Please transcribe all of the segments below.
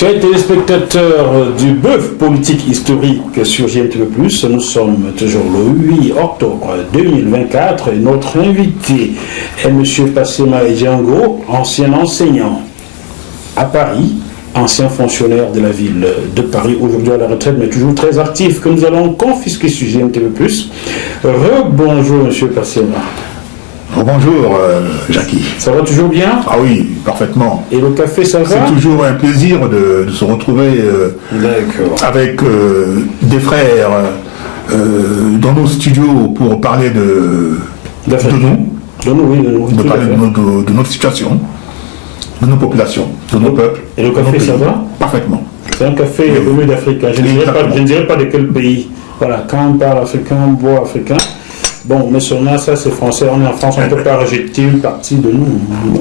Chers téléspectateurs du bœuf politique historique sur GMTV+, nous sommes toujours le 8 octobre 2024 et notre invité est M. Passema Edjango, ancien enseignant à Paris, ancien fonctionnaire de la ville de Paris, aujourd'hui à la retraite, mais toujours très actif, que nous allons confisquer sur GMTV+. Rebonjour M. Passema. Bonjour Jackie. Ça va toujours bien? Ah oui, parfaitement. Et le café, ça va? C'est toujours un plaisir de se retrouver avec des frères dans nos studios pour parler de nous, de parler de notre situation, de nos populations, de nos peuples. Et le café, ça va? Parfaitement. C'est un café venu d'Afrique. Je ne dirais pas de quel pays. Voilà, quand on parle africain, on boit africain. Bon, mais seulement ça, c'est français. On est en France, on ne peut pas rejeter une partie de nous.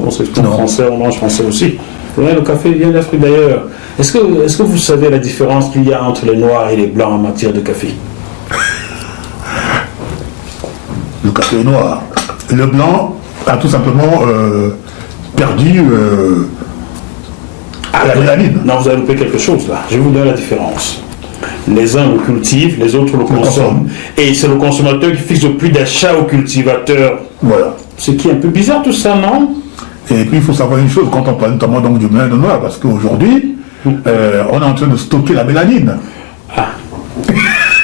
On s'exprime français, on mange français aussi. Le café vient d'Afrique d'ailleurs. Est-ce que vous savez la différence qu'il y a entre les noirs et les blancs en matière de café? Le café est noir. Le blanc a tout simplement perdu la mélanine. Non, vous avez loupé quelque chose là. Je vous donne la différence. Les uns le cultivent, les autres le consomment. Et c'est le consommateur qui fixe le prix d'achat au cultivateur. Voilà. Ce qui est un peu bizarre tout ça, non? Et puis il faut savoir une chose quand on parle notamment donc du blanc et du noir, parce qu'aujourd'hui, on est en train de stocker la mélanine. Ah.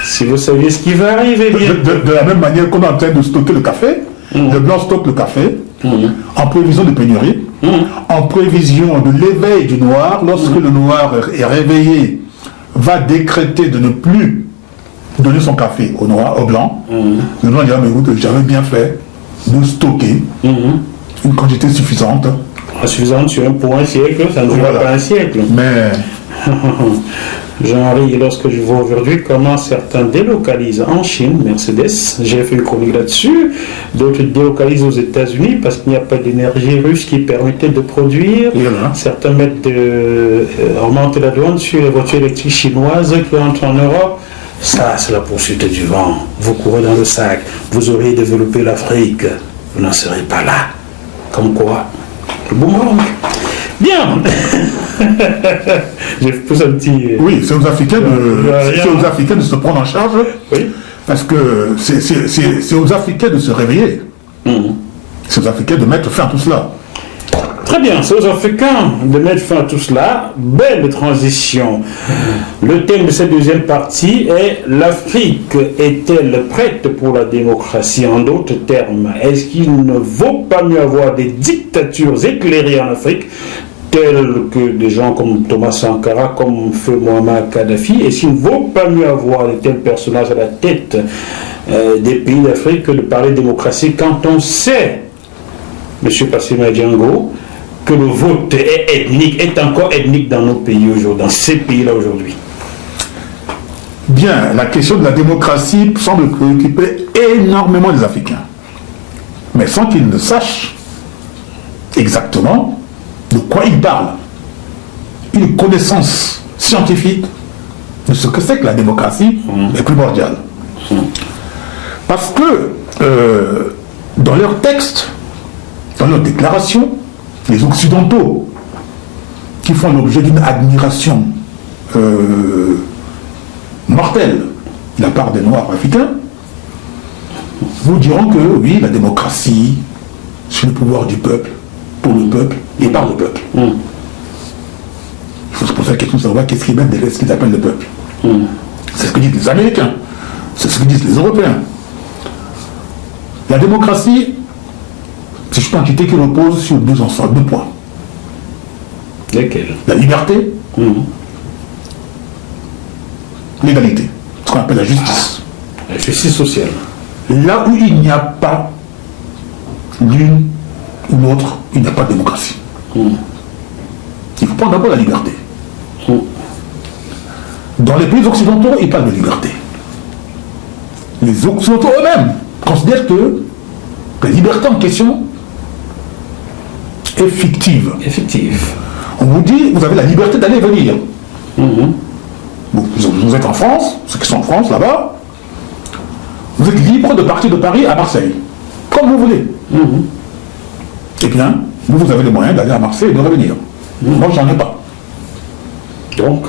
Si vous saviez ce qui va arriver bien. De la même manière qu'on est en train de stocker le café, le blanc stocke le café, en prévision de pénurie, en prévision de l'éveil du noir, lorsque le noir est réveillé, va décréter de ne plus donner son café au noir, au blanc. Le blanc dira, mais écoute, j'avais bien fait de stocker une quantité suffisante. Suffisante pour un siècle, ça ne dure pas un siècle. Mais... J'en ris lorsque je vois aujourd'hui comment certains délocalisent en Chine, Mercedes, j'ai fait une chronique là-dessus, d'autres délocalisent aux États-Unis parce qu'il n'y a pas d'énergie russe qui permettait de produire. Certains augmentent la douane sur les voitures électriques chinoises qui entrent en Europe. Ça, c'est la poursuite du vent. Vous courez dans le sac, vous auriez développé l'Afrique, vous n'en serez pas là. Comme quoi, le boomerang. Bien. J'ai poussé un petit... Oui, c'est aux Africains de se prendre en charge, parce que c'est aux Africains de se réveiller. C'est aux Africains de mettre fin à tout cela. Très bien, c'est aux Africains de mettre fin à tout cela. Belle transition. Le thème de cette deuxième partie est « L'Afrique est-elle prête pour la démocratie ?» En d'autres termes, est-ce qu'il ne vaut pas mieux avoir des dictatures éclairées en Afrique, telles que des gens comme Thomas Sankara, comme feu Muammar Kadhafi? Est-ce qu'il ne vaut pas mieux avoir de tels personnages à la tête des pays d'Afrique que de parler de démocratie quand on sait, M. Passema Edjango, que le vote est ethnique, est encore ethnique dans nos pays aujourd'hui, dans ces pays-là aujourd'hui? Bien, la question de la démocratie semble préoccuper énormément les Africains, mais sans qu'ils ne sachent exactement de quoi ils parlent. Une connaissance scientifique de ce que c'est que la démocratie est primordiale. Parce que dans leurs textes, dans leurs déclarations, les Occidentaux, qui font l'objet d'une admiration mortelle de la part des Noirs africains, vous diront que oui, la démocratie, c'est le pouvoir du peuple, pour le peuple et par le peuple. Il faut se poser la question de savoir qu'est-ce qu'ils appellent le peuple. C'est ce que disent les Américains, c'est ce que disent les Européens. La démocratie, c'est une entité qui repose sur deux points. Lesquels? La liberté, l'égalité, ce qu'on appelle la justice. La justice sociale. Là où il n'y a pas l'une ou l'autre, il n'y a pas de démocratie. Il faut prendre d'abord la liberté. Dans les pays occidentaux, ils parlent de liberté. Les Occidentaux eux-mêmes considèrent que la liberté en question est fictive. On vous dit, vous avez la liberté d'aller et venir. Vous êtes en France, ceux qui sont en France là-bas, vous êtes libre de partir de Paris à Marseille, comme vous voulez. Eh bien, vous avez les moyens d'aller à Marseille et de revenir. Moi, j'en ai pas. Donc,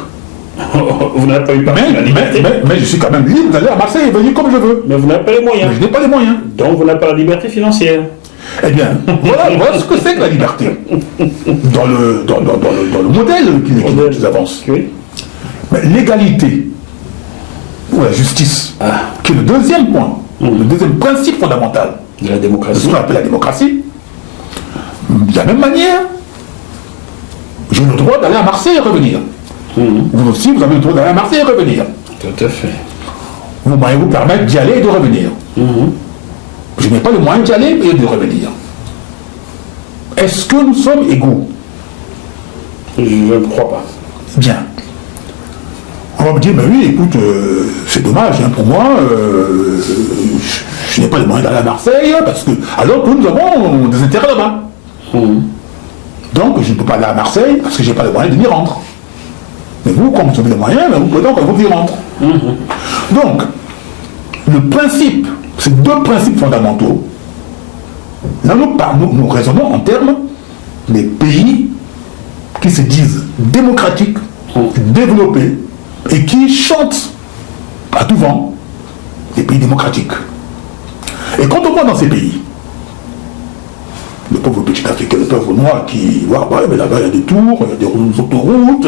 vous n'avez pas eu partie de la liberté. Mais je suis quand même libre d'aller à Marseille et venir comme je veux. Mais vous n'avez pas les moyens. Mais je n'ai pas les moyens. Donc, vous n'avez pas la liberté financière. Eh bien, voilà ce que c'est que la liberté. Dans le modèle qu'ils avancent. Oui. Mais l'égalité, ou la justice, qui est le deuxième point, le deuxième principe fondamental De la de démocratie. ce qu'on appelle la démocratie, de la même manière, j'ai le droit d'aller à Marseille et revenir. Vous aussi, vous avez le droit d'aller à Marseille et revenir. Tout à fait. Vos moyens vous permettent d'y aller et de revenir. Je n'ai pas le moyen d'y aller et de revenir. Est-ce que nous sommes égaux? Je ne crois pas. Bien. On va me dire, mais oui, écoute, c'est dommage pour moi, je n'ai pas les moyens d'aller à Marseille, parce que, alors que nous avons des intérêts là-bas. Donc, je ne peux pas aller à Marseille parce que je n'ai pas les moyens de m'y rendre. Mais vous, comme vous avez les moyens, vous pouvez donc vous y rendre. Donc, le principe, ces deux principes fondamentaux, là, nous raisonnons en termes des pays qui se disent démocratiques, développés, et qui chantent à tout vent les pays démocratiques. Et quand on voit dans ces pays, le pauvre petit Africain, le pauvre noir qui voit, ouais, mais là-bas il y a des tours, il y a des autoroutes,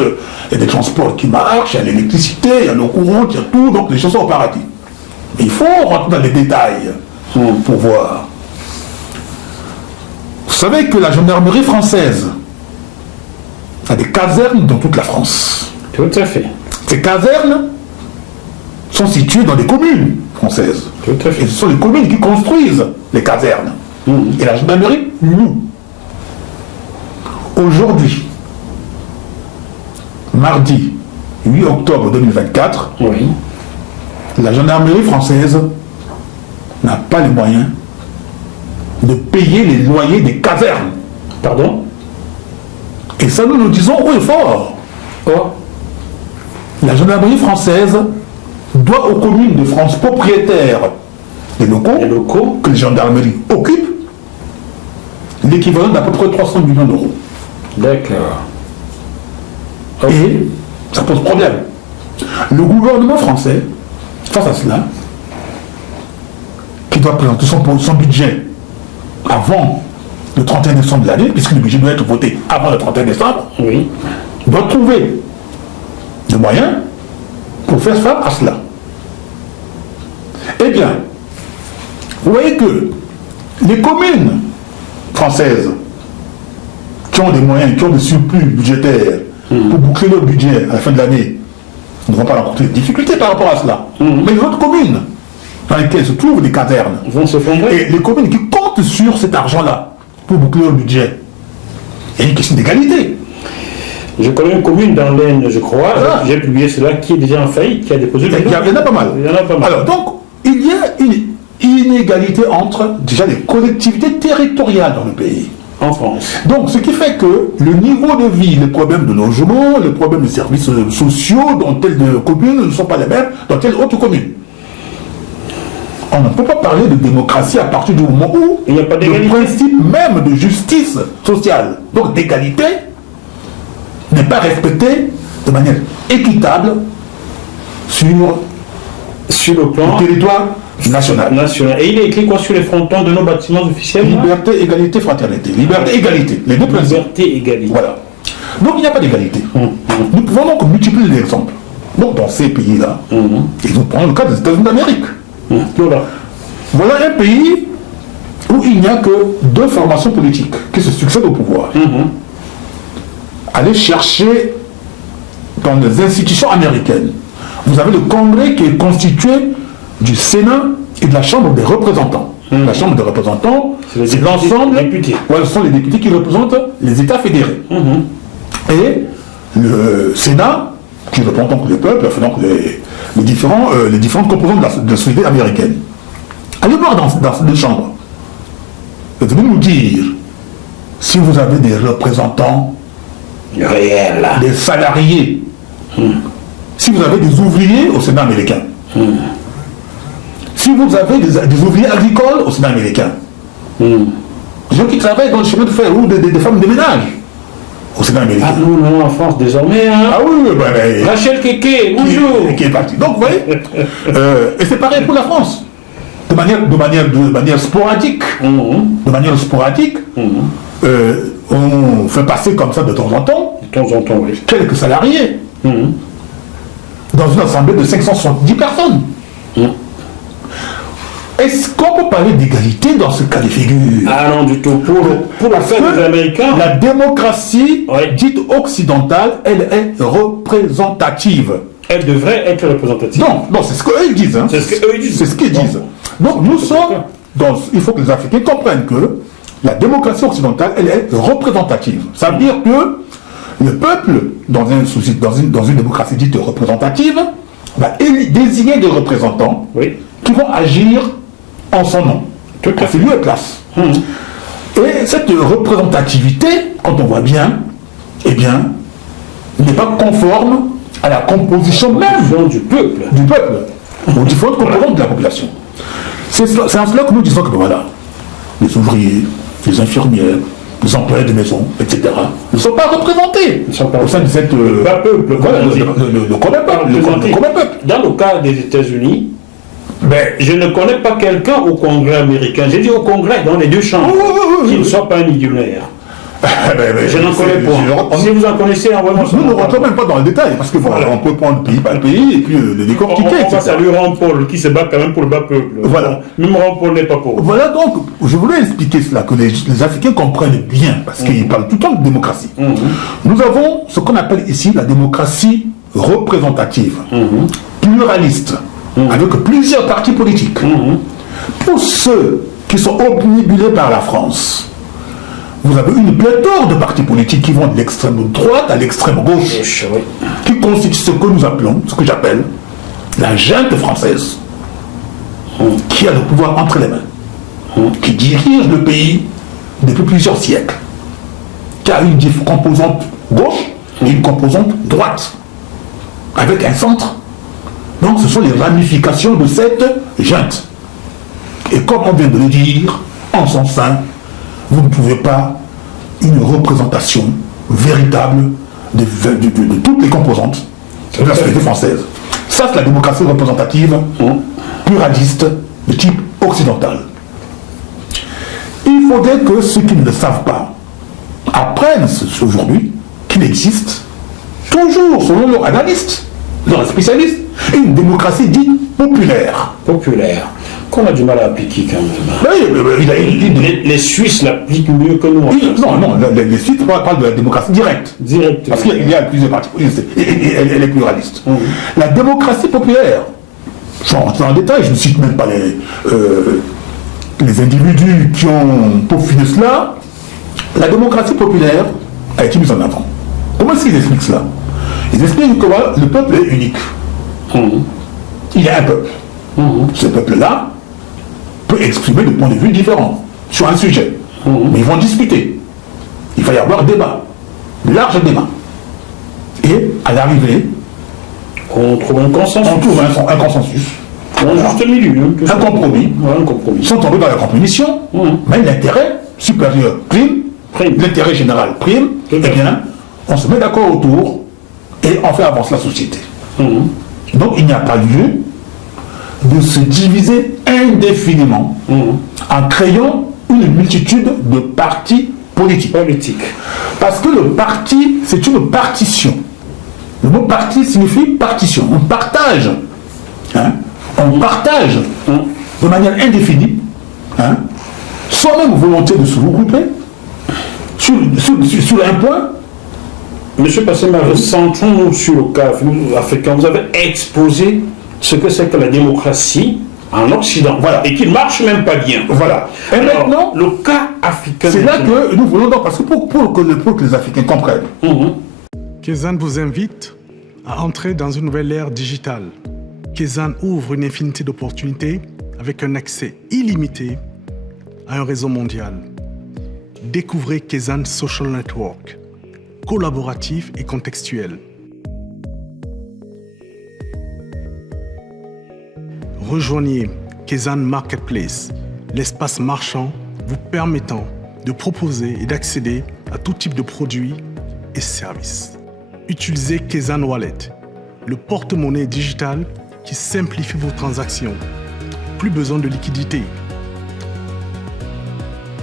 il y a des transports qui marchent, il y a l'électricité, il y a l'eau courante, il y a tout, donc les choses sont au paradis. Mais il faut rentrer dans les détails pour voir. Vous savez que la gendarmerie française a des casernes dans toute la France. Tout à fait. Ces casernes sont situées dans les communes françaises. Tout à fait. Et ce sont les communes qui construisent les casernes. Et la gendarmerie loue. Aujourd'hui, mardi 8 octobre 2024, Oui. la gendarmerie française n'a pas les moyens de payer les loyers des casernes. Pardon? Et ça, nous disons haut et fort. Oh. La gendarmerie française doit aux communes de France propriétaires des locaux que les gendarmeries occupent l'équivalent d'à peu près 300 millions d'euros. D'accord. Et ça pose problème. Le gouvernement français, face à cela, qui doit présenter son budget avant le 31 décembre de l'année, puisque le budget doit être voté avant le 31 décembre, Oui. doit trouver des moyens pour faire face à cela. Eh bien, vous voyez que les communes françaises qui ont des moyens, qui ont des surplus budgétaires pour boucler leur budget à la fin de l'année, ne vont pas rencontrer de difficultés par rapport à cela. Mais les autres communes dans lesquelles se trouvent des casernes, Vont se fondre. et les communes qui comptent sur cet argent-là pour boucler leur budget, il y a une question d'égalité. Je connais une commune dans l'Aisne, je crois, Ah. j'ai publié cela, qui est déjà en faillite, qui a déposé le Il y en a pas mal. Il y en a pas mal. Alors donc, il y a une inégalité entre déjà les collectivités territoriales dans le pays. En France. Donc, ce qui fait que le niveau de vie, les problèmes de logement, les problèmes de services sociaux dans telle commune ne sont pas les mêmes dans telle autre commune. On ne peut pas parler de démocratie à partir du moment où Il n'y a pas le d'égalité. principe même de justice sociale, donc d'égalité, n'est pas respecté de manière équitable sur Sur le le plan territoire national. national. Et il est écrit quoi sur les frontons de nos bâtiments officiels là? Liberté, égalité, fraternité. Liberté, égalité. Les deux principes. Liberté, égalité. Voilà. Donc il n'y a pas d'égalité. Nous pouvons donc multiplier les exemples. Donc dans ces pays-là, et nous prenons le cas des États-Unis d'Amérique. Voilà. Voilà un pays où il n'y a que deux formations politiques qui se succèdent au pouvoir. Allez chercher dans les institutions américaines. Vous avez le Congrès qui est constitué du Sénat et de la Chambre des représentants. La Chambre des représentants, C'est les c'est députés, l'ensemble. les députés. Voilà, ce sont les députés qui représentent les États fédérés. Et le Sénat, qui représente donc le peuple, enfin donc les différentes composantes de la société américaine. Allez voir dans ces deux chambres. Venez nous dire si vous avez des représentants Réel. des salariés, si vous avez des ouvriers au Sénat américain, si vous avez des ouvriers agricoles au Sénat américain, des gens qui travaillent dans le chemin de fer ou des femmes de ménage au Sénat américain. Ah non, en France désormais. Hein. Ah oui, Rachel Keke, bonjour. Qui est parti. Donc, vous voyez, et c'est pareil pour la France. De manière sporadique. De manière sporadique, on fait passer comme ça de temps en temps. De temps en temps, oui. Quelques salariés. Dans une assemblée de 570 personnes. Est-ce qu'on peut parler d'égalité dans ce cas de figure? Ah non, du tout. Pour l'affaire des Américains. La démocratie dite occidentale, elle est représentative. Elle devrait être représentative. Non, c'est ce qu'eux disent. Hein. C'est ce qu'eux disent. C'est ce qu'ils disent. Donc nous sommes. Il faut que les Africains comprennent que la démocratie occidentale, elle est représentative. Ça veut dire que le peuple, dans une démocratie dite représentative, va désigner des représentants qui vont agir en son nom. Tout à fait lieu et place. Et cette représentativité, quand on voit bien, eh bien, n'est pas conforme à la composition même du peuple. Aux différentes composantes de la population. C'est en cela que nous disons que voilà, les ouvriers, les infirmières, les employés de maison, etc., ne sont pas représentés au sein de cette... le peuple. Voilà, le commun peuple. Dans le cas des États-Unis, je ne connais pas quelqu'un au Congrès américain, j'ai dit au Congrès, dans les deux chambres, qui ne soit pas un millionnaire. Je n'en connais pas. Si vous en connaissez, envoyez-moi ça. Nous ne rentrons même pas dans le détail, parce que on peut prendre pays par pays et puis le décortiquer. On va saluer Ron Paul, qui se bat quand même pour le bas peuple. Voilà. Même Ron Paul n'est pas pauvre. Voilà, donc, je voulais expliquer cela, que les Africains comprennent bien, parce qu'ils parlent tout le temps de démocratie. Nous avons ce qu'on appelle ici la démocratie représentative, pluraliste, avec plusieurs partis politiques. Pour ceux qui sont obnubilés par la France, vous avez une pléthore de partis politiques qui vont de l'extrême droite à l'extrême gauche, qui constituent ce que nous appelons, ce que j'appelle, la junte française, qui a le pouvoir entre les mains, qui dirige le pays depuis plusieurs siècles, qui a une composante gauche et une composante droite, avec un centre. Donc ce sont les ramifications de cette junte. Et comme on vient de le dire, en son sein, vous ne pouvez pas une représentation véritable de toutes les composantes de la société française. Ça, c'est la démocratie représentative, pluraliste, de type occidental. Il faudrait que ceux qui ne le savent pas apprennent aujourd'hui qu'il existe, toujours selon leurs analystes, leurs spécialistes, une démocratie dite populaire. Qu'on a du mal à appliquer quand même. Les Suisses l'appliquent mieux que nous. Non, les Suisses parlent de la démocratie directe. Parce qu'il y a plusieurs partis politiques et elle est pluraliste. La démocratie populaire, je vais rentrer en détail, je ne cite même pas les individus qui ont peaufiné cela. La démocratie populaire a été mise en avant. Comment est-ce qu'ils expliquent cela? Ils expliquent que le peuple est unique. Il y a un peuple. Ce peuple-là peut exprimer des points de vue différents sur un sujet. Mais ils vont discuter. Il va y avoir débat, large débat. Et à l'arrivée, on trouve un consensus. Un consensus. Un juste milieu. Un compromis. Sans tomber dans la compromission, mais l'intérêt supérieur prime, l'intérêt général prime, et bien, on se met d'accord autour et on fait avancer la société. Donc il n'y a pas lieu de se diviser indéfiniment en créant une multitude de partis politiques. Parce que le parti, c'est une partition. Le mot parti signifie partition. On partage. On partage de manière indéfinie, sans même volonté de se regrouper, sur un point. Monsieur Passema, centrons-nous sur le cas africain. Vous avez exposé ce que c'est que la démocratie en Occident, et qu'il ne marche même pas bien. Et alors, maintenant, le cas africain... C'est là que nous voulons donc, parce que pour que les Africains comprennent. Kezan vous invite à entrer dans une nouvelle ère digitale. Kezan ouvre une infinité d'opportunités avec un accès illimité à un réseau mondial. Découvrez Kezan Social Network, collaboratif et contextuel. Rejoignez Kezan Marketplace, l'espace marchand vous permettant de proposer et d'accéder à tout type de produits et services. Utilisez Kezan Wallet, le porte-monnaie digital qui simplifie vos transactions. Plus besoin de liquidité.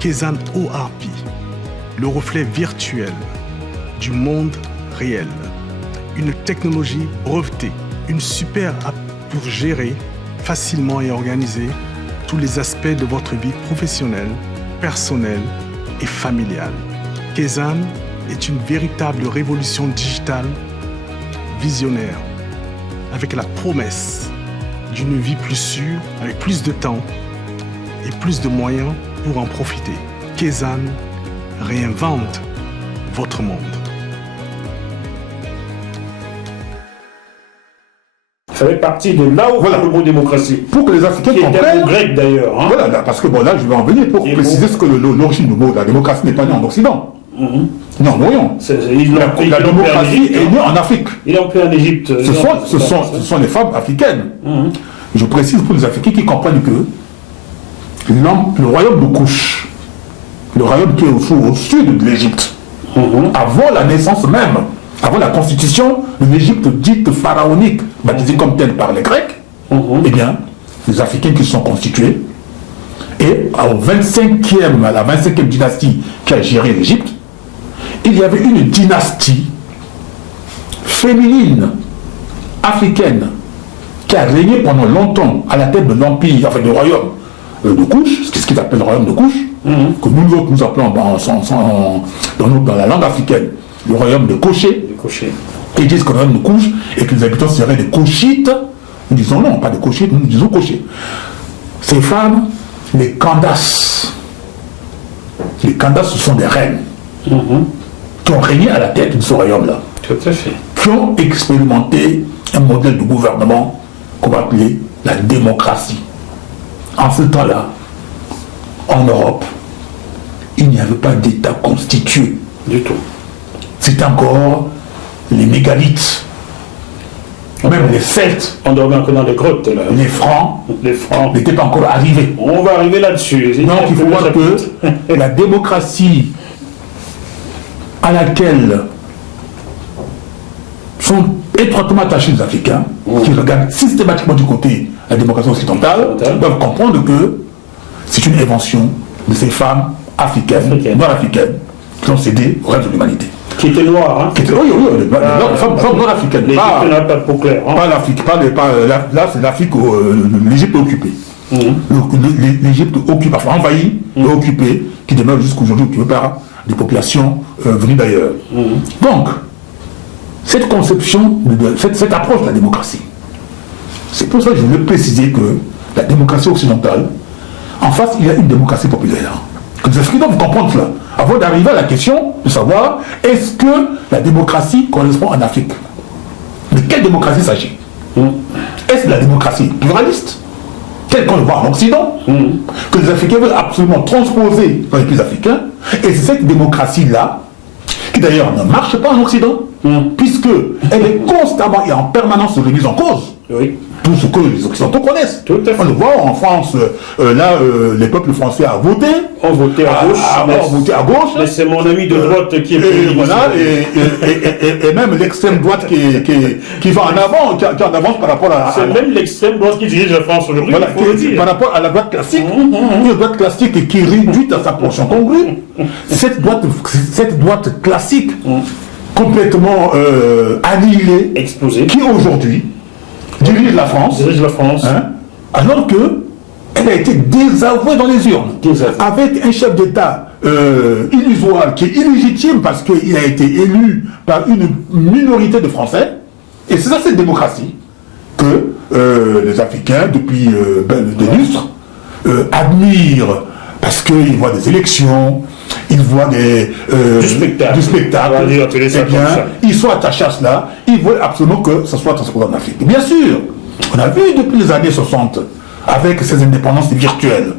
Kezan ORP, le reflet virtuel du monde réel. Une technologie brevetée, une super app pour gérer facilement et organiser tous les aspects de votre vie professionnelle, personnelle et familiale. Kezan est une véritable révolution digitale visionnaire, avec la promesse d'une vie plus sûre, avec plus de temps et plus de moyens pour en profiter. Kezan réinvente votre monde. Ça fait partie de là où Voilà. le mot démocratie. Pour que les Africains Qui est un comprennent. mot grec d'ailleurs. Hein. Voilà, là, parce que bon, là, je vais en venir pour Et préciser bon. ce que l'origine du mot. La démocratie n'est pas née en Occident. Ni en Orient. Ils l'ont La pris en démocratie Égypte. est née en Afrique. Ils l'ont pris en Égypte. Ce sont les femmes africaines. Je précise pour les Africains qui comprennent que le royaume de Couche, le royaume qui est au sud de l'Égypte, avant la naissance même, avant la constitution de l'Égypte dite pharaonique, baptisée comme telle par les Grecs, eh bien, les Africains qui se sont constitués, et à la 25e dynastie qui a géré l'Égypte, il y avait une dynastie féminine, africaine, qui a régné pendant longtemps à la tête de l'empire, enfin du royaume de Couche, ce qu'ils appellent le royaume de Couche, que nous autres nous appelons dans la langue africaine le royaume de Koché. Ils disent que le royaume de Couche et que les habitants seraient des Kochites. Nous disons non, pas des Kochites, nous disons Koché. Ces femmes, les Candaces, ce sont des reines qui ont régné à la tête de ce royaume-là. Tout à fait. Qui ont expérimenté un modèle de gouvernement qu'on va appeler la démocratie. En ce temps-là, en Europe, il n'y avait pas d'État constitué. Du tout. C'était encore les mégalithes, même les Celtes, On dormait encore dans les grottes là. les Francs Les Francs. n'étaient pas encore arrivés. On va arriver là-dessus. Donc il faut voir que la démocratie à laquelle sont étroitement attachés les Africains, qui regardent systématiquement du côté la démocratie occidentale, doivent comprendre que c'est une invention de ces femmes africaines, nord-africaines, qui ont cédé au reste de l'humanité. Qui était noir, hein. Les femmes nord-africaines, L'Égypte n'a pas de peau claire. Hein. pas l'Afrique, là c'est l'Afrique, l'Égypte occupée. L'Égypte occupée, enfin envahie et occupée, qui demeure jusqu'aujourd'hui occupée par des populations venues d'ailleurs. Donc, cette conception, cette approche de la démocratie, c'est pour ça que je voulais préciser que la démocratie occidentale, en face, il y a une démocratie populaire. Que les Africains doivent comprendre cela, avant d'arriver à la question de savoir est-ce que la démocratie correspond en Afrique. De quelle démocratie s'agit? Est-ce la démocratie pluraliste, telle qu'on le voit en Occident, que les Africains veulent absolument transposer dans les pays africains, et c'est cette démocratie-là, qui d'ailleurs ne marche pas en Occident, puisque elle est constamment et en permanence remise en cause. Oui. Tout ce que les Occidentaux connaissent. Tout à fait. On le voit en France, les peuples français ont voté. On votait à gauche. Mais c'est mon ami de droite qui est Et, voilà, et même l'extrême droite qui va en avant, qui en avance par rapport à... C'est même l'extrême droite qui dirige la France aujourd'hui. Voilà, il faut le dire. par rapport à la droite classique, une droite classique qui est réduite à sa portion congrue. Cette droite classique, complètement annihilée, Explosé. qui aujourd'hui dirige la France, alors que elle a été désavouée dans les urnes, avec un chef d'État illusoire, qui est illégitime parce qu'il a été élu par une minorité de Français. Et c'est ça cette démocratie que les Africains, depuis des lustres, admirent, parce qu'ils voient des élections, ils voient du spectacle. Eh bien, ils sont attachés à cela, ils veulent absolument que ça soit transposé en Afrique. Bien sûr, on a vu depuis les années 60, avec ces indépendances virtuelles,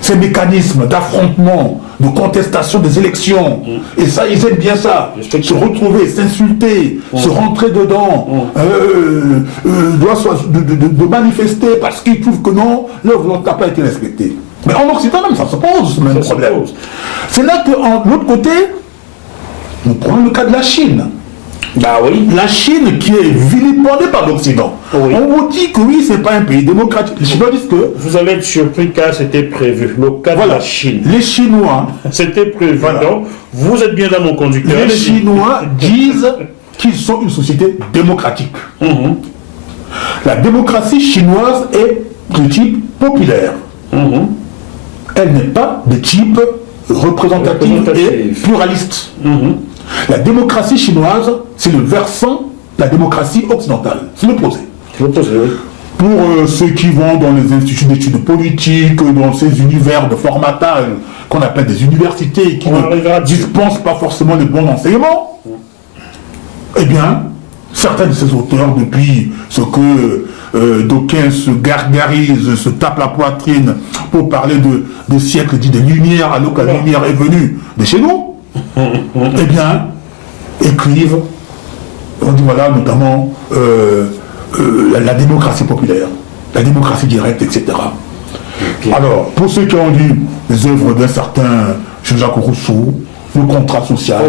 ces mécanismes d'affrontement, de contestation des élections, et ça, ils aiment bien ça, se retrouver, s'insulter, se rentrer dedans, de manifester parce qu'ils trouvent que non, leur volonté n'a pas été respectée. Mais en Occident même, ça se pose, ce même problème. C'est là que, de l'autre côté, Nous prenons le cas de la Chine. Bah oui. La Chine qui est vilipendée par l'Occident. Oui. On vous dit que oui, c'est pas un pays démocratique. Les Chinois disent que... Vous allez être surpris car c'était prévu. Le cas de la Chine. Les Chinois... C'était prévu. Voilà. Donc, vous êtes bien dans mon conducteur. Les Chinois disent qu'ils sont une société démocratique. Mhm. La démocratie chinoise est de type populaire. Mhm. Elle n'est pas de type représentatif et pluraliste. Mhm. La démocratie chinoise, c'est le versant de la démocratie occidentale. C'est l'opposé. Je vous pose, oui. Pour ceux qui vont dans les instituts d'études politiques, dans ces univers de formatage qu'on appelle des universités, qui ne dispensent pas forcément les bons enseignements, eh bien, certains de ces auteurs, depuis ce que d'aucuns se gargarisent, se tapent la poitrine pour parler de siècles dits de lumière, alors que la lumière est venue de chez nous, eh bien, écrivent, on dit voilà, notamment la démocratie populaire, la démocratie directe, etc. Alors, pour ceux qui ont lu les œuvres d'un certain Jean-Jacques Rousseau, le contrat social,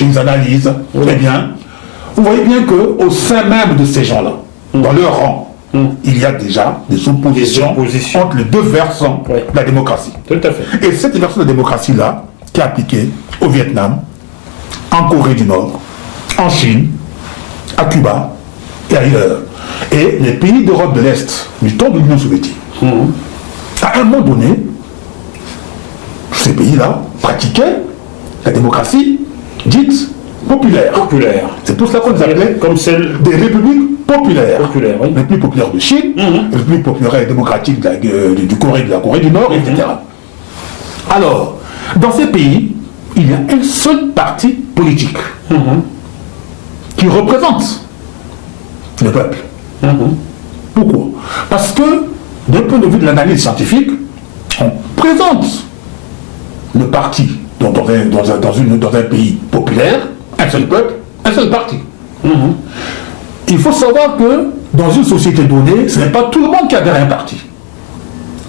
ils analysent, eh bien, vous voyez bien qu'au sein même de ces gens-là, dans leur rang, il y a déjà des oppositions entre les deux versants de la démocratie. Tout à fait. Et cette version de la démocratie-là, qui est appliquée au Vietnam, en Corée du Nord, en Chine, à Cuba et ailleurs. Et les pays d'Europe de l'Est, du temps de l'Union soviétique, à un moment donné, ces pays-là pratiquaient la démocratie dite populaire. C'est pour cela qu'on les appelait comme celle des républiques populaires. Oui. Les plus populaires de Chine, les plus populaires et démocratiques de la Corée du Nord, etc. Alors, dans ces pays, il y a un seul parti politique qui représente le peuple. Pourquoi? Parce que, d'un point de vue de l'analyse scientifique, on présente le parti dans un pays populaire, un seul peuple, un seul parti. Il faut savoir que dans une société donnée, ce n'est pas tout le monde qui adhère à un parti.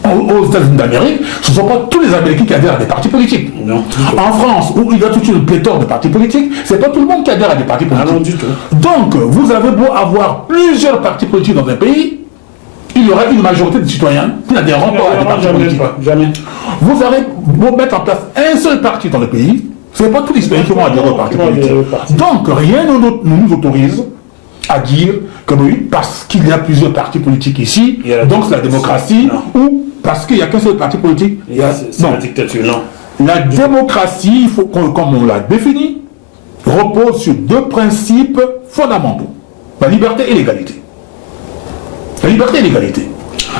Aux États-Unis d'Amérique, ce ne sont pas tous les Américains qui adhèrent à des partis politiques. Non, en France, où il y a toute une pléthore de partis politiques, ce n'est pas tout le monde qui adhère à des partis politiques. Non, du tout. Donc, vous avez beau avoir plusieurs partis politiques dans un pays, il y aura une majorité de citoyens qui n'adhéreront pas à des partis politiques. Jamais. Vous avez beau mettre en place un seul parti dans le pays, ce n'est pas tous les citoyens qui vont adhérer aux partis politiques. Donc, rien ne nous autorise à dire que oui, parce qu'il y a plusieurs partis politiques ici, donc c'est la démocratie, ou parce qu'il n'y a qu'un seul parti politique. C'est la dictature, non. La démocratie, il faut comme on l'a défini, repose sur deux principes fondamentaux. La liberté et l'égalité. La liberté et l'égalité.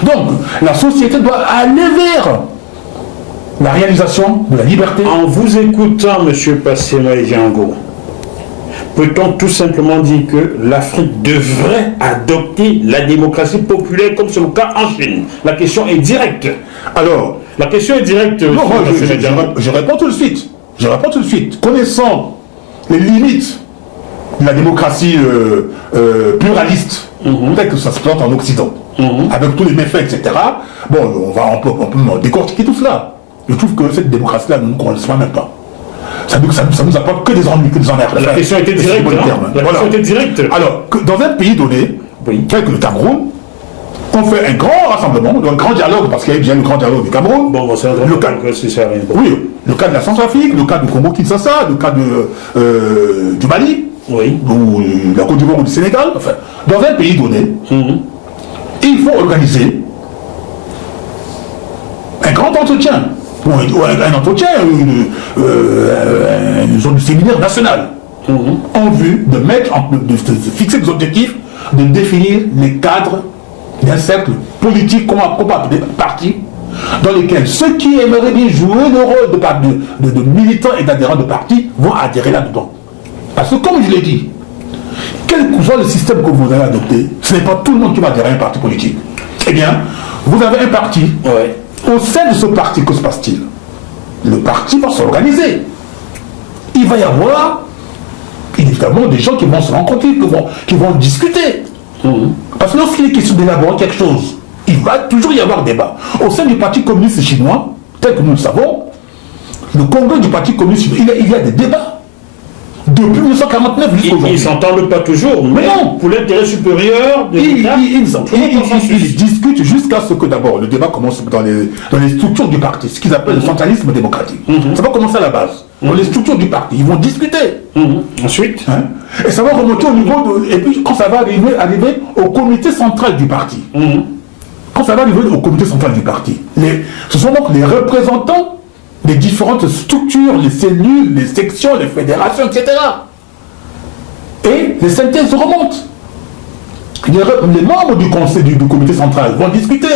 Donc, la société doit aller vers la réalisation de la liberté. En vous écoutant, M. Passema Django, peut-on tout simplement dire que l'Afrique devrait adopter la démocratie populaire comme c'est le cas en Chine? La question est directe. Alors, la question est directe. Non, je réponds tout de suite. Je réponds tout de suite. Connaissant les limites de la démocratie pluraliste, peut-être que ça se plante en Occident, avec tous les méfaits, etc. Bon, on peut décortiquer tout cela. Je trouve que cette démocratie-là, nous ne correspond même pas. Ça nous apporte que des ennuis, que des emmerdes. La question était directe. La question était directe. Alors, dans un pays donné, tel que le Cameroun, on fait un grand rassemblement, un grand dialogue, parce qu'il y a déjà le grand dialogue du Cameroun. Bon, c'est un le cas, oui, le cas de la Centrafrique, le cas du Congo-Kinshasa, le cas du Mali, ou de la Côte d'Ivoire ou du Sénégal. Enfin, dans un pays donné, il faut organiser un grand entretien. Un entretien, une zone de séminaire national, en vue de fixer des objectifs, de définir les cadres d'un cercle politique qu'on va appeler parti, dans lesquels ceux qui aimeraient bien jouer le rôle de militants et d'adhérents de parti vont adhérer là-dedans. Parce que comme je l'ai dit, quel que soit le système que vous allez adopter, ce n'est pas tout le monde qui va adhérer à un parti politique. Eh bien, vous avez un parti. Au sein de ce parti, que se passe-t-il? Le parti va s'organiser. Il va y avoir, évidemment, des gens qui vont se rencontrer, qui vont discuter. Parce que lorsqu'il est question d'élaborer quelque chose, il va toujours y avoir débat. Au sein du Parti communiste chinois, tel que nous le savons, le congrès du Parti communiste chinois, il y a des débats. Depuis 1949 jusqu'à aujourd'hui. Ils ne s'entendent pas toujours, mais non. pour l'intérêt supérieur de l'État, ils discutent jusqu'à ce que d'abord le débat commence dans les structures du parti, ce qu'ils appellent le centralisme démocratique. Ça va commencer à la base. Dans les structures du parti, ils vont discuter. Ensuite, et ça va remonter au niveau de... Et puis quand ça va arriver au comité central du parti. Quand ça va arriver au comité central du parti, ce sont donc les représentants des différentes structures, les cellules, les sections, les fédérations, etc. Et les synthèses remontent. Les membres du conseil du comité central vont discuter.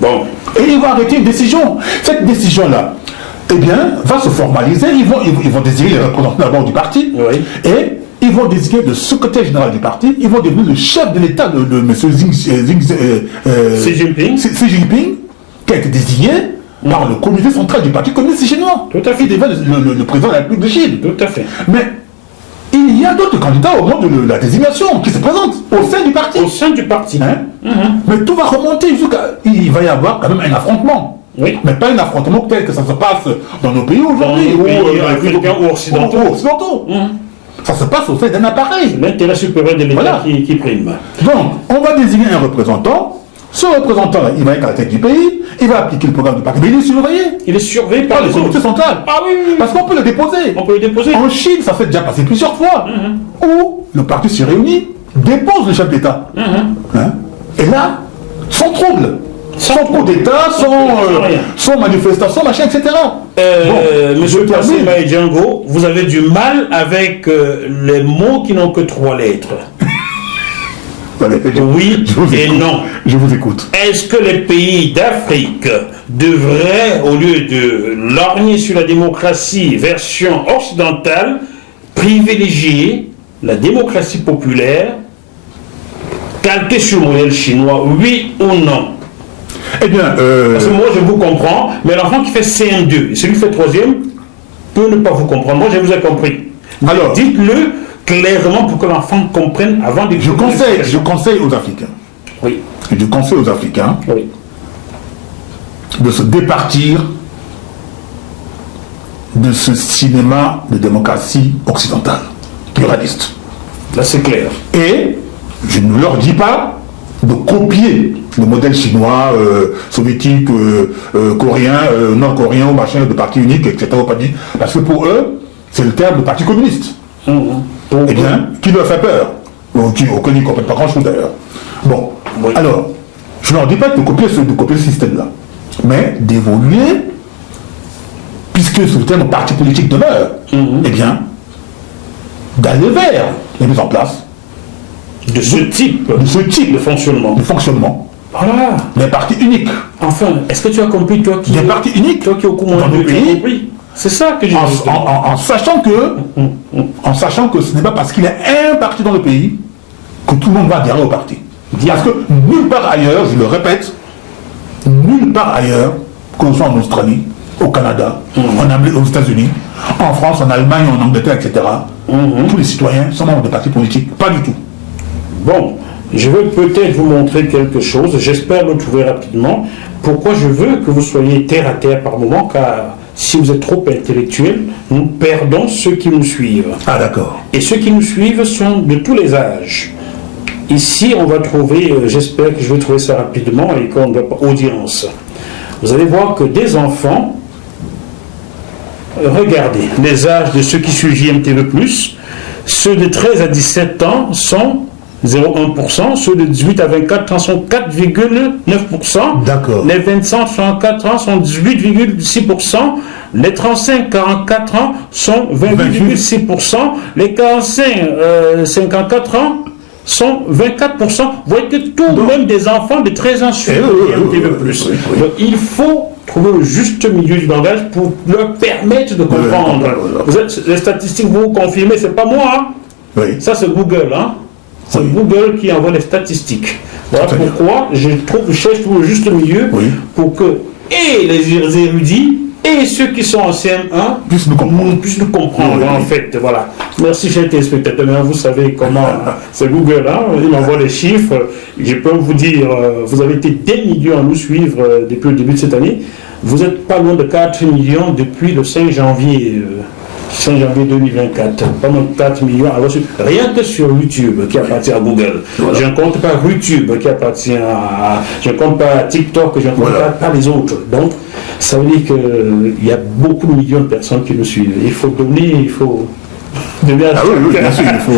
bon, Et ils vont arrêter une décision. Cette décision-là, eh bien, va se formaliser. Ils vont désigner les représentants d'abord du parti. Oui. Et ils vont désigner le secrétaire général du parti. Ils vont devenir le chef de l'État de M. Xi Jinping. Xi Jinping, qui a été désigné par le comité central du parti communiste chinois. Tout à fait. Il devient le président de la République de Chine. Tout à fait. Mais il y a d'autres candidats au moment de la désignation qui se présentent au sein du parti. Au sein du parti. Mais tout va remonter jusqu'à... Il va y avoir quand même un affrontement. Oui. Mais pas un affrontement tel que ça se passe dans nos pays aujourd'hui. Dans nos pays africains ou occidentaux. Ça se passe au sein d'un appareil. L'intérêt supérieur de l'État Voilà. qui prime. Donc, on va désigner un représentant. Ce représentant, il va être à la tête du pays, il va appliquer le programme du parti, mais il est surveillé Il est surveillé par par le les comité autres. central. Ah oui, oui, oui. Parce qu'on peut le déposer. On peut le déposer. En Chine, ça s'est déjà passé plusieurs fois, où le parti se réunit, dépose le chef d'État. Et là, sans trouble. Sans coup d'État, sans manifestation, machin, etc. Monsieur je Passé termine. Maïdjango, vous avez du mal avec les mots qui n'ont que 3 lettres. Oui Je vous et écoute. non. Je vous écoute. Est-ce que les pays d'Afrique devraient, au lieu de lorgner sur la démocratie version occidentale, privilégier la démocratie populaire, calquée sur le modèle chinois, oui ou non? Eh bien, Parce que moi je vous comprends, mais l'enfant qui fait CM2 et celui qui fait 3e peut ne pas vous comprendre. Moi je vous ai compris. Mais Alors, dites-le clairement pour que l'enfant comprenne avant de... je conseille aux Africains. Oui, Je conseille aux Africains oui. de se départir de ce cinéma de démocratie occidentale, pluraliste. Là c'est clair. Et je ne leur dis pas de copier le modèle chinois, soviétique, coréen, nord-coréen, ou machin, de parti unique, etc. Parce que pour eux, c'est le terme de parti communiste. Eh bien, qui leur fait peur, auquel ils ne comprennent pas grand-chose d'ailleurs. Bon, Oui. alors, je ne leur dis pas de copier ce système-là, mais d'évoluer, puisque ce terme parti politique demeure, eh bien, d'aller vers la mise en place De ce type de fonctionnement. de fonctionnement Voilà. des partis uniques. Enfin, est-ce que tu as compris, toi qui Des partis uniques toi qui es au courant dans de nos tu as pays, compris? C'est ça que j'ai dit. en sachant que ce n'est pas parce qu'il y a un parti dans le pays que tout le monde va adhérer au parti. Parce que nulle part ailleurs, je le répète, nulle part ailleurs, que ce soit en Australie, au Canada, en Amérique, aux États-Unis, en France, en Allemagne, en Angleterre, etc., tous les citoyens sont membres de partis politiques. Pas du tout. Bon, je veux peut-être vous montrer quelque chose, j'espère le trouver rapidement. Pourquoi je veux que vous soyez terre à terre par moment, car si vous êtes trop intellectuel, nous perdons ceux qui nous suivent. Ah d'accord. Et ceux qui nous suivent sont de tous les âges. Ici, on va trouver, j'espère que je vais trouver ça rapidement et qu'on va pas audience. Vous allez voir que des enfants, regardez, les âges de ceux qui suivent JMTV+, ceux de 13 à 17 ans sont 0,1%, ceux de 18 à 24 ans sont 4,9%, D'accord. les 25-64 ans sont 18,6%, les 35-44 ans sont 20,6%, les 45-54 ans sont 24%. Vous voyez que tout, Donc, même des enfants de 13 ans suivent JMTV+. Donc il faut trouver le juste milieu du langage pour leur permettre de comprendre. Les statistiques, vous confirmez, c'est pas moi, hein. Oui. Ça c'est Google, hein. C'est Oui. Google qui envoie les statistiques. Voilà Très bien. pourquoi je cherche le juste milieu Oui. pour que et les érudits et ceux qui sont en CM1 Puissent nous comprendre. puissent nous comprendre, Oui, oui. en fait. Voilà. Merci, chers téléspectateurs. Maintenant, vous savez comment c'est Google, hein. Il m'envoie les chiffres. Je peux vous dire, vous avez été des millions à nous suivre depuis le début de cette année. Vous n'êtes pas loin de 4 millions depuis le 5 janvier 5 janvier 2024, pas moins de 4 millions a reçu, rien que sur YouTube qui appartient à Google. Voilà. Je ne compte pas YouTube qui appartient à... Je ne compte pas TikTok, je ne compte pas les autres. Donc, ça veut dire qu'il y a beaucoup de millions de personnes qui nous suivent. Il faut donner, il faut... Ah oui, bien sûr, il faut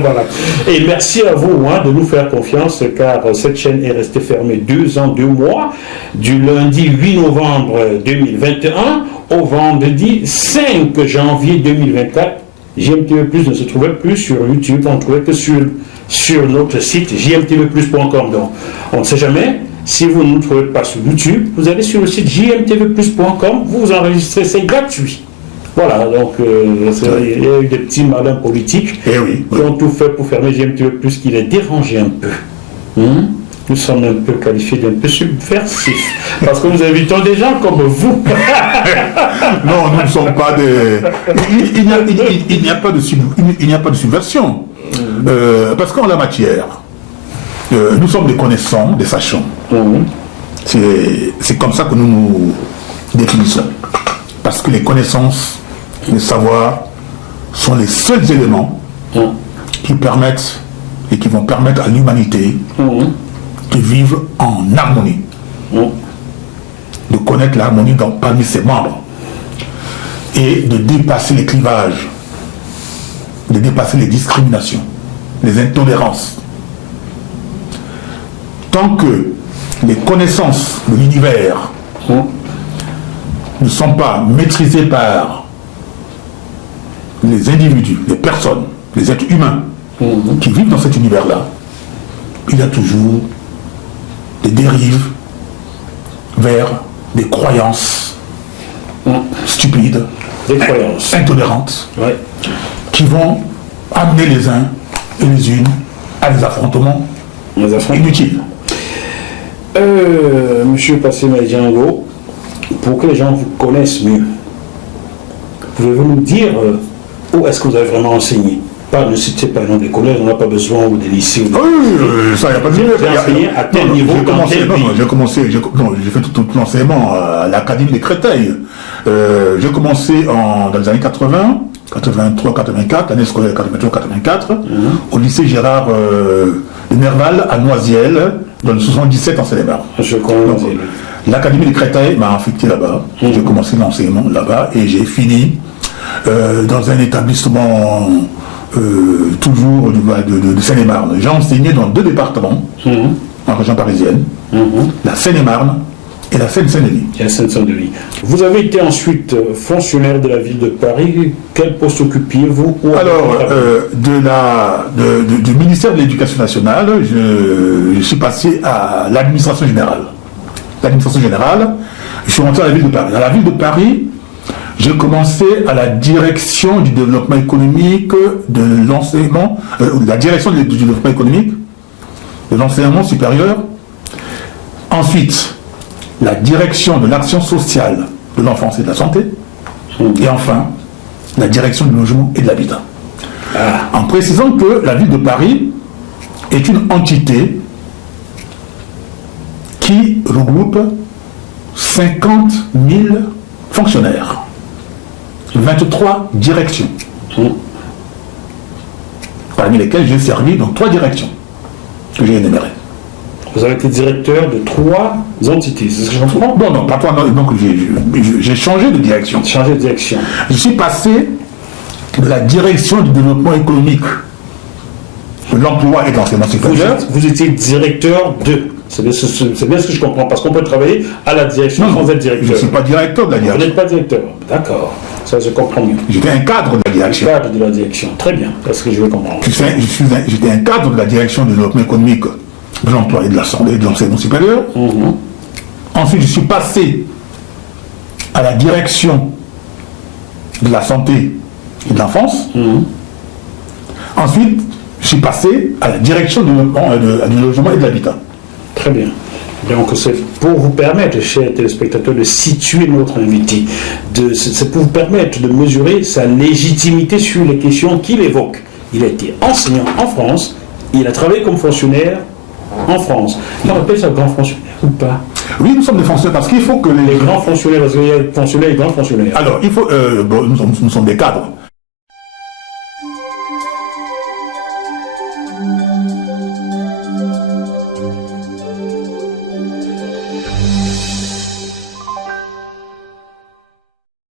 voilà. Et merci à vous de nous faire confiance, car cette chaîne est restée fermée 2 ans, 2 mois, du lundi 8 novembre 2021 au vendredi 5 janvier 2024. JMTV+ ne se trouvait plus sur YouTube, on ne trouvait que sur notre site jmtvplus.com. Donc, on ne sait jamais. Si vous ne nous trouvez pas sur YouTube, vous allez sur le site jmtvplus.com, vous vous enregistrez, c'est gratuit. Voilà, donc il y a eu des petits malins politiques qui ont tout fait pour fermer JMTV+, qui les dérangeait un peu. Nous sommes un peu qualifiés d'un peu subversifs, parce que nous invitons des gens comme vous. Non, nous ne sommes pas des... Il n'y a pas de subversion. Parce qu'en la matière, nous sommes des connaissants, des sachants. C'est comme ça que nous nous définissons. Parce que les connaissances, les savoirs sont les seuls éléments qui permettent et qui vont permettre à l'humanité de vivre en harmonie, de connaître l'harmonie parmi ses membres et de dépasser les clivages, de dépasser les discriminations, les intolérances. Tant que les connaissances de l'univers ne sont pas maîtrisés par les individus, les personnes, les êtres humains qui vivent dans cet univers-là, il y a toujours des dérives vers des croyances stupides, des croyances intolérantes, qui vont amener les uns et les unes à des affrontements inutiles. Monsieur Passema Django, pour que les gens vous connaissent mieux, pouvez-vous nous dire où est-ce que vous avez vraiment enseigné? Pas ne citez pas le nom des collèges, on n'a pas besoin, ou des lycées. Oui, ça, il n'y a pas de Vous avez enseigné à tel niveau, j'ai fait tout l'enseignement à l'Académie des Créteil. J'ai commencé dans les années 80, 83, 84, année scolaire 83, 84, au lycée Gérard de Nerval à Noisiel, dans le 77 en Seine-et-Marne. L'Académie des Créteil m'a affecté là-bas. J'ai commencé l'enseignement là-bas et j'ai fini dans un établissement toujours de Seine-et-Marne. J'ai enseigné dans 2 départements en région parisienne, la Seine-et-Marne et la Seine-Saint-Denis. Vous avez été ensuite fonctionnaire de la ville de Paris. Quel poste occupiez-vous? Alors, du ministère de l'Éducation nationale, je suis passé à l'administration générale. L'administration générale, je suis rentré à la ville de Paris. À la ville de Paris, j'ai commencé à la direction du développement économique, de l'enseignement, la direction du développement économique, de l'enseignement supérieur. Ensuite, la direction de l'action sociale de l'enfance et de la santé. Et enfin, la direction du logement et de l'habitat. En précisant que la ville de Paris est une entité qui regroupe 50 000 fonctionnaires, 23 directions, parmi lesquelles j'ai servi dans 3 directions que j'ai énumérées. Vous avez été directeur de 3 entités, c'est ce que je comprends? Non, pas 3, donc j'ai changé de direction. Changé de direction. Je suis passé de la direction du développement économique, de l'emploi et de l'enseignement supérieur. Vous étiez directeur de... C'est bien ce que je comprends, parce qu'on peut travailler à la direction sans être directeur. Je ne suis pas directeur de la direction. Vous n'êtes pas directeur, d'accord. Ça, je comprends mieux. J'étais un cadre de la direction. Cadre de la direction, très bien, c'est ce que je veux comprendre. J'étais un cadre de la direction du développement économique, de l'emploi et de la santé et de l'enseignement supérieur. Ensuite, je suis passé à la direction de la santé et de l'enfance. Ensuite, je suis passé à la direction du logement et de l'habitat. Très bien. Donc c'est pour vous permettre, chers téléspectateurs, de situer notre invité. C'est pour vous permettre de mesurer sa légitimité sur les questions qu'il évoque. Il a été enseignant en France, il a travaillé comme fonctionnaire en France. On appelle ça grand fonctionnaire ou pas? Oui, nous sommes des fonctionnaires parce qu'il faut que Les grands fonctionnaires, parce qu'il y a fonctionnaires et grands fonctionnaires. Alors, il faut... bon, nous sommes des cadres.